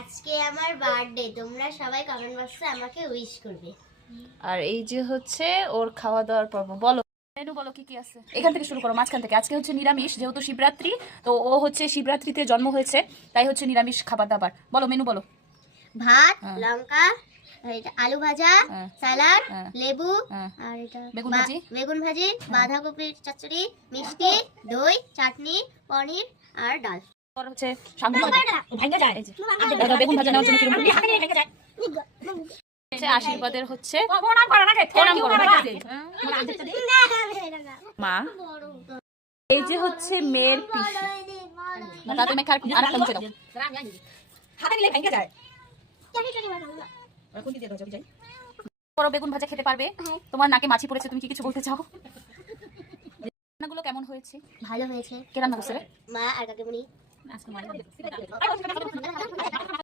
আজকে আমার বার্থডে, তোমরা সবাই কমেন্ট বক্সে আমাকে উইশ করবে। আর এই যে হচ্ছে ওর খাওয়া দাওয়ার পর্ব। বলো মেনু বলো কি কি আছে। এখান থেকে শুরু করো, মাঝখান থেকে। আজকে হচ্ছে নিরামিষ, যেহেতু শিবরাত্রি, তো ও হচ্ছে শিবরাত্রিতে জন্ম হয়েছে, তাই হচ্ছে নিরামিষ খাবার দাবার। বলো মেনু বলো। ভাত, লঙ্কা, এটা আলু ভাজা, স্যালাড, হ্যাঁ। লেবু, হ্যাঁ। আর এটা বেগুন ভাজি। বেগুন ভাজি, বাঁধাকপির চচ্চড়ি, মিষ্টি, দই, চাটনি, পনির আর ডাল। আর হচ্ছে শাক ভাজা। ভাঙা যায়। এই যে দাদা বেগুন ভাজা নেওয়ার জন্য কিরকম হচ্ছে আশীর্বাদের হচ্ছে মা। এই যে হচ্ছে মেয়ের পিসি। না তুমি আরেকটা মুখে দাও। বড় বেগুন ভাজা খেতে পারবে? তোমার নাকে মাছি পড়েছে, তুমি কি কিছু বলতে চাও? রান্নাগুলো কেমন হয়েছে? ভালো হয়েছে। কে রান্না করছে রে? মা আর কাকিমুনি। আজকে